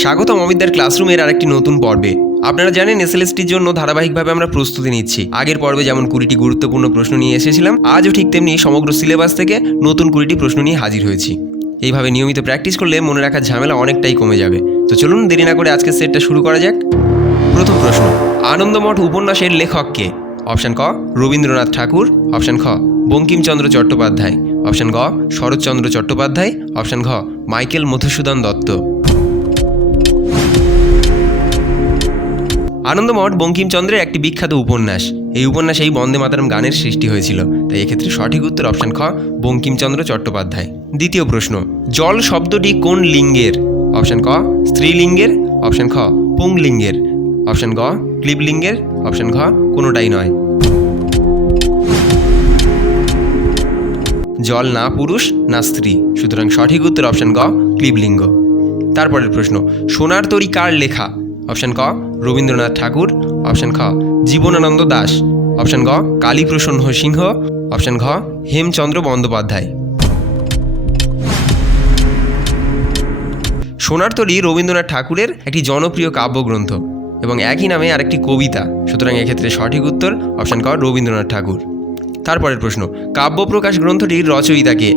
স্বাগতম অমিতদার ক্লাসরুমের আরেকটি নতুন পর্বে। আপনারা জানেন এসএলএসটির জন্য ধারাবাহিকভাবে আমরা প্রস্তুতি নিচ্ছি। আগের পর্বে যেমন কুড়িটি গুরুত্বপূর্ণ প্রশ্ন নিয়ে এসেছিলাম, আজও ঠিক তেমনি সমগ্র সিলেবাস থেকে নতুন কুড়িটি প্রশ্ন নিয়ে হাজির হয়েছি। এইভাবে নিয়মিত প্র্যাকটিস করলে মনে রাখার ঝামেলা অনেকটাই কমে যাবে। তো চলুন দেরি না করে আজকের সেটটা শুরু করা যাক। প্রথম প্রশ্ন, আনন্দমঠ উপন্যাসের লেখক কে? অপশন ক, রবীন্দ্রনাথ ঠাকুর। অপশন খ, বঙ্কিমচন্দ্র চট্টোপাধ্যায়। অপশন গ, শরৎচন্দ্র চট্টোপাধ্যায়। অপশান ঘ, মাইকেল মধুসূদন দত্ত। আনন্দমঠ বঙ্কিমচন্দ্রের একটি বিখ্যাত উপন্যাস। এই উপন্যাসেই বন্দে মাতারম গানের সৃষ্টি হয়েছিল। তাই এক্ষেত্রে সঠিক উত্তর অপশন খ, বঙ্কিমচন্দ্র চট্টোপাধ্যায়। দ্বিতীয় প্রশ্ন, জল শব্দটি কোন লিঙ্গের? অপশান ক, স্ত্রীলিঙ্গের। অপশন খ, পুংলিঙ্গের। অপশন গ ক্লিবলিঙ্গের অপশন ঘ, কোনোটাই নয়। জল না পুরুষ, না স্ত্রী। সুতরাং সঠিক উত্তর অপশন গ ক্লিবলিঙ্গ তারপরের প্রশ্ন, সোনার তরী কার লেখা? অপশন ক, রবীন্দ্রনাথ ঠাকুর। অপশন খ, জীবনানন্দ দাস। অপশন গ, কালীপ্রসন্ন সিংহ। অপশন ঘ, হেমচন্দ্র বন্দ্যোপাধ্যায়। সোনার তরী রবীন্দ্রনাথ ঠাকুরের একটি জনপ্রিয় কাব্যগ্রন্থ এবং একই নামে আরেকটি কবিতা। সুতরাং এক্ষেত্রে সঠিক উত্তর, অপশন ক, রবীন্দ্রনাথ ঠাকুর। তারপরের প্রশ্ন কাব্যপ্রকাশ গ্রন্থটির রচয়িতাকে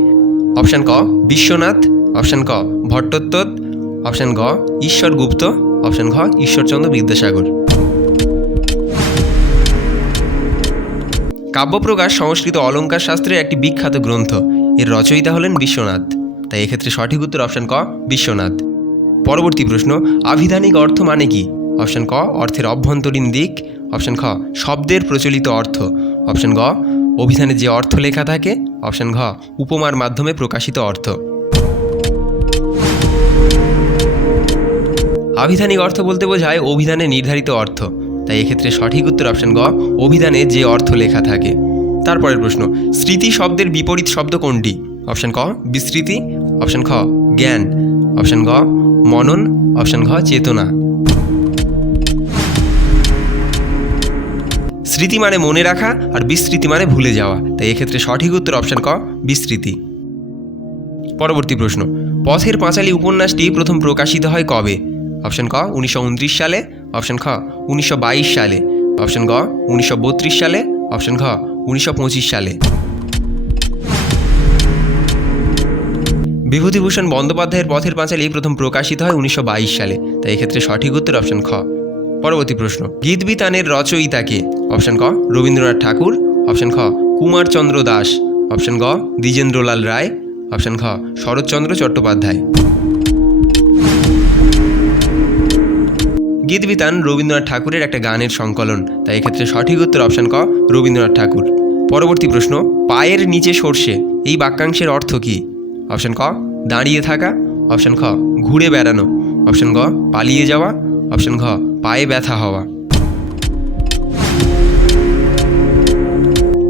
অপশন ক, বিশ্বনাথ। অপশন ক, ভট্টোত্তর। অপশন গ ঈশ্বর গুপ্ত অপশন ঘ, ঈশ্বরচন্দ্র বিদ্যাসাগর। কাব্যপ্রকাশ সংস্কৃত অলঙ্কার শাস্ত্রের একটি বিখ্যাত গ্রন্থ। এর রচয়িতা হলেন বিশ্বনাথ। তাই এক্ষেত্রে সঠিক উত্তর অপশন ক, বিশ্বনাথ। পরবর্তী প্রশ্ন, আভিধানিক অর্থ মানে কি? অপশন ক, অর্থের অভ্যন্তরীণ দিক। অপশন খ, শব্দের প্রচলিত অর্থ। অপশন গ, অভিধানে যে অর্থ লেখা থাকে। অপশন ঘ, উপমার মাধ্যমে প্রকাশিত অর্থ। আভিধানিক অর্থ বলতে বোঝায় অভিধানে নির্ধারিত অর্থ। তাই এক্ষেত্রে সঠিক উত্তর অপশন গ, অভিধানে যে অর্থ লেখা থাকে। তারপরের প্রশ্ন, স্মৃতি শব্দের বিপরীত শব্দ কোনটি? অপশন ক বিস্মৃতি অপশন খ, জ্ঞান। অপশন গ, মনন। অপশন ঘ, চেতনা। স্মৃতি মানে মনে রাখা আর বিস্মৃতি মানে ভুলে যাওয়া। তাই এক্ষেত্রে সঠিক উত্তর অপশন ক বিস্মৃতি পরবর্তী প্রশ্ন, পথের পাঁচালী উপন্যাসটি প্রথম প্রকাশিত হয় কবে? অপশন ক, উনিশশো উনত্রিশ সালে। অপশন খ, উনিশশো বাইশ সালে। অপশন গ, উনিশশো বত্রিশ সালে। অপশন ঘ, উনিশশো পঁচিশ সালে। বিভূতিভূষণ বন্দ্যোপাধ্যায়ের পথের পাঁচালী প্রথম প্রকাশিত হয় উনিশশো বাইশ সালে। তাই এক্ষেত্রে সঠিক উত্তর অপশন খ। পরবর্তী প্রশ্ন, গীতবিতানের রচয়িতাকে অপশন ক, রবীন্দ্রনাথ ঠাকুর। অপশন খ, কুমারচন্দ্র দাস। অপশন গ, দ্বিজেন্দ্রলাল রায়। অপশন খ শরৎচন্দ্র চট্টোপাধ্যায়। গীতবিতান রবীন্দ্রনাথ ঠাকুরের একটা গানের সংকলন। তাই এক্ষেত্রে সঠিক উত্তর অপশন ক, রবীন্দ্রনাথ ঠাকুর। পরবর্তী প্রশ্ন, পায়ের নিচে সর্ষে, এই বাক্যাংশের অর্থ কী? অপশন ক, দাঁড়িয়ে থাকা। অপশন খ, ঘুরে বেড়ানো। অপশন গ, পালিয়ে যাওয়া। অপশন ঘ, পায়ে ব্যথা হওয়া।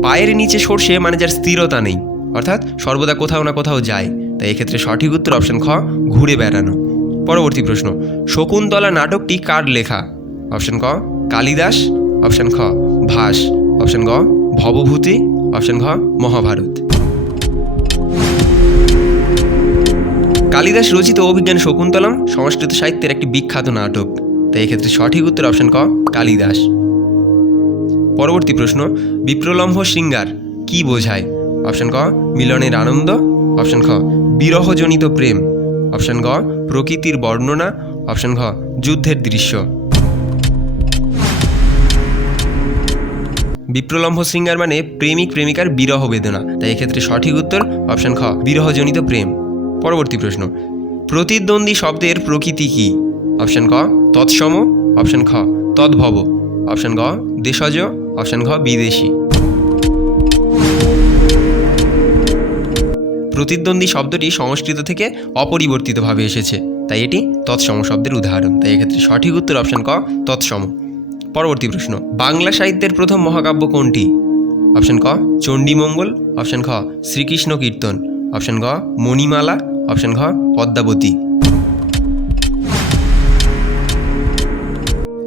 পায়ের নিচে সর্ষে মানে যার স্থিরতা নেই। অর্থাৎ সর্বদা কোথাও না কোথাও যায়। তাই এক্ষেত্রে সঠিক উত্তর অপশন খ, ঘুরে বেড়ানো। পরবর্তী প্রশ্ন, শকুন্তলা নাটকটি কার লেখা? অপশন ক, কালিদাস, অপশন খ, ভাস, অপশন গ, ভবভূতি, অপশন ঘ, মহাভারত। কালিদাস রচিত অভিজ্ঞান শকুন্তলম সংস্কৃত সাহিত্যের একটি বিখ্যাত নাটক। তাই এক্ষেত্রে সঠিক উত্তর অপশন ক, কালিদাস। পরবর্তী প্রশ্ন, বিপ্রলম্ভ সিঙ্গার কি বোঝায়? অপশন ক, মিলনের আনন্দ, অপশন খ, বিরহজনিত প্রেম, অপশন গ প্রকৃতির বর্ণনা অপশন ঘ, যুদ্ধের দৃশ্য। বিপ্রলম্ভ সিঙ্গার মানে প্রেমিক প্রেমিকার বিরহ বেদনা। তাই এক্ষেত্রে সঠিক উত্তর অপশন খ বিরহজনিত প্রেম। পরবর্তী প্রশ্ন, প্রতিদ্বন্দ্বী শব্দের প্রকৃতি কি? অপশন ক তৎসম অপশন খ তদ্ভব। অপশন গ দেশজ অপশন ঘ, বিদেশি। প্রতিদ্বন্দ্বী শব্দটি সংস্কৃত থেকে অপরিবর্তিতভাবে এসেছে। তাই এটি তৎসম শব্দের উদাহরণ। তাই এক্ষেত্রে সঠিক উত্তর অপশন ক, তৎসম। পরবর্তী প্রশ্ন, বাংলা সাহিত্যের প্রথম মহাকাব্য কোনটি? অপশন ক, চণ্ডীমঙ্গল। অপশন খ, শ্রীকৃষ্ণ কীর্তন। অপশন গ, মণিমালা। অপশন ঘ, পদ্মাবতী।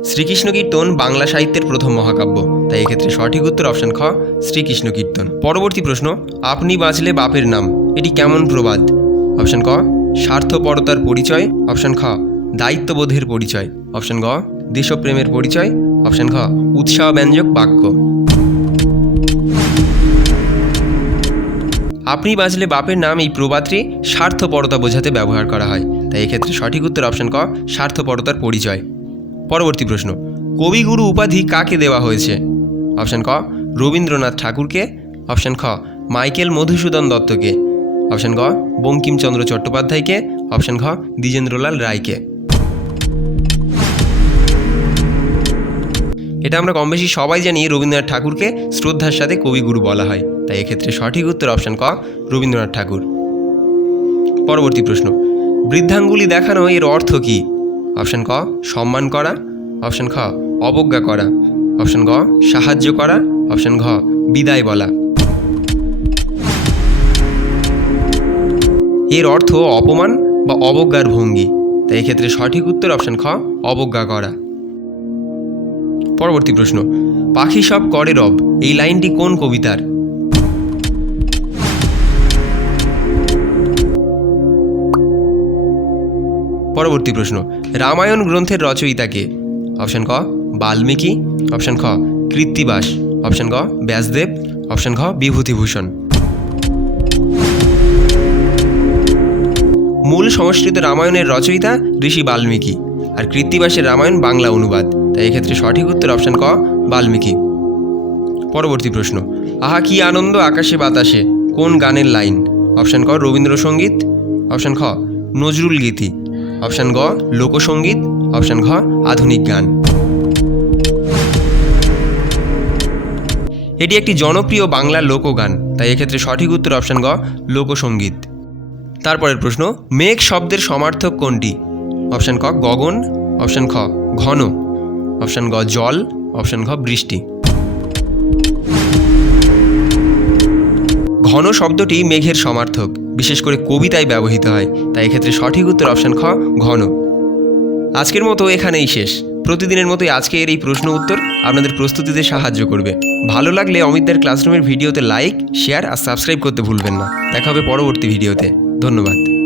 শ্রীকৃষ্ণ কীর্তন বাংলা সাহিত্যের প্রথম মহাকাব্য। তাই এক্ষেত্রে সঠিক উত্তর অপশন খ, শ্রীকৃষ্ণ কীর্তন। পরবর্তী প্রশ্ন, আপনি বাঁচলে বাপের নাম। এটি কেমন প্রবাদ? অপশন ক, স্বার্থপরতার পরিচয়। অপশন খ, দায়িত্ববোধের পরিচয়। অপশন গ, দেশপ্রেমের পরিচয়। অপশন খ উৎসাহ ব্যঞ্জক বাক্য। আপনি বাঁচলে বাপের নাম এই প্রবাদটি স্বার্থপরতা বোঝাতে ব্যবহার করা হয়। তাই এক্ষেত্রে সঠিক উত্তর অপশন ক, স্বার্থপরতার পরিচয়। পরবর্তী প্রশ্ন, কবিগুরু উপাধি কাকে দেওয়া হয়েছে? অপশন ক, রবীন্দ্রনাথ ঠাকুরকে। অপশন খ, মাইকেল মধুসূদন দত্তকে। অপশন গ বঙ্কিমচন্দ্র চট্টোপাধ্যায়কে। অপশন খ দ্বিজেন্দ্রলাল রায়কে। এটা আমরা কম বেশি সবাই জানি, রবীন্দ্রনাথ ঠাকুরকে শ্রদ্ধার সাথে কবিগুরু বলা হয়। তাই এক্ষেত্রে সঠিক উত্তর অপশন ক, রবীন্দ্রনাথ ঠাকুর। পরবর্তী প্রশ্ন, বৃদ্ধাঙ্গুলি দেখানো এর অর্থ কী? অপশন ক, সম্মান করা। অপশন খ, অবজ্ঞা করা। অপশন গ সাহায্য করা। অপশন ঘ, বিদায় বলা। এর অর্থ অপমান বা অবজ্ঞার ভঙ্গি। তাই এক্ষেত্রে সঠিক উত্তর অপশন খ, অবজ্ঞা করা। পরবর্তী প্রশ্ন, পাখি সব করে রব? এই লাইনটি কোন কবিতার? পরবর্তী প্রশ্ন, রামায়ণ গ্রন্থের রচয়িতাকে অপশন ক, বাল্মীকি। অপশন খ, কৃত্তিবাস। অপশন ক, ব্যাসদেব। অপশন ঘ বিভূতিভূষণ। মূল সংস্কৃত রামায়ণের রচয়িতা ঋষি বাল্মীকি, আর কৃত্তিবাসের রামায়ণ বাংলা অনুবাদ। তাই এক্ষেত্রে সঠিক উত্তর অপশন ক, বাল্মীকি। পরবর্তী প্রশ্ন, আহা কি আনন্দ আকাশে বাতাসে, কোন গানের লাইন? অপশান ক, রবীন্দ্রসঙ্গীত। অপশন খ, নজরুল গীতি। অপশান গ, লোকসঙ্গীত। অপশন ঘ আধুনিক গান। এটি একটি জনপ্রিয় বাংলা লোকগান। তাই এক্ষেত্রে সঠিক উত্তর অপশন গ, লোকসঙ্গীত। তারপরের প্রশ্ন, মেঘ শব্দের সমার্থক কোনটি? অপশান ক, গগন, অপশান খ, ঘন, অপশান গ, জল, অপশান ঘ, বৃষ্টি। ঘন শব্দটি মেঘের সমার্থক, বিশেষ করে কবিতায় ব্যবহৃত হয়, তাই এক্ষেত্রে সঠিক উত্তর অপশন খ, ঘন। আজকের মতো এখানেই শেষ। প্রতিদিনের মতোই আজকের এই প্রশ্ন উত্তর আপনাদের প্রস্তুতিতে সাহায্য করবে। ভালো লাগলে অমিতদের ক্লাসরুমের ভিডিওতে লাইক শেয়ার আর সাবস্ক্রাইব করতে ভুলবেন না। দেখা হবে পরবর্তী ভিডিওতে। ধন্যবাদ।